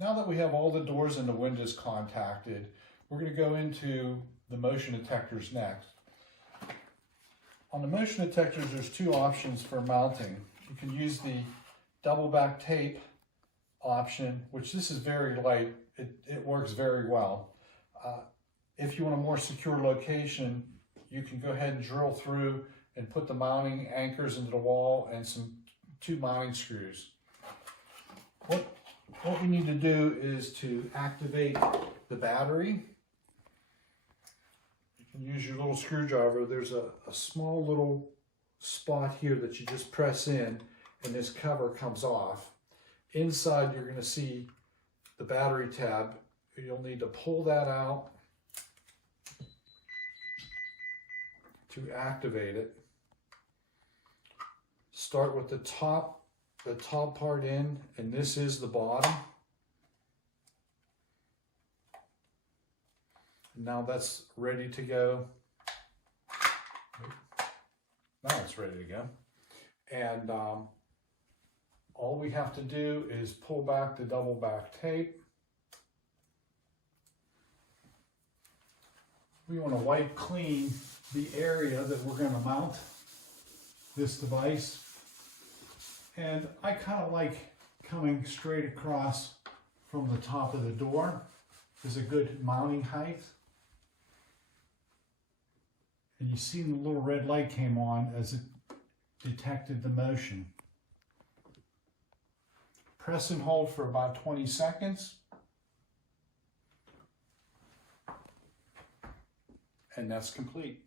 Now that we have all the doors and the windows contacted, we're going to go into the motion detectors next. On the motion detectors, there's two options for mounting. You can use the double back tape option, which this is very light. It works very well. If you want a more secure location, you can go ahead and drill through and put the mounting anchors into the wall and two mounting screws. What we need to do is to activate the battery. You can use your little screwdriver. There's a small little spot here that you just press in and this cover comes off. Inside you're going to see the battery tab. You'll need to pull that out to activate it. Start with the top part in, and this is the bottom. Now that's ready to go. Now it's ready to go. And all we have to do is pull back the double back tape. We want to wipe clean the area that we're going to mount this device. And I kind of like coming straight across from the top of the door is a good mounting height. And you see the little red light came on as it detected the motion. Press and hold for about 20 seconds. And that's complete.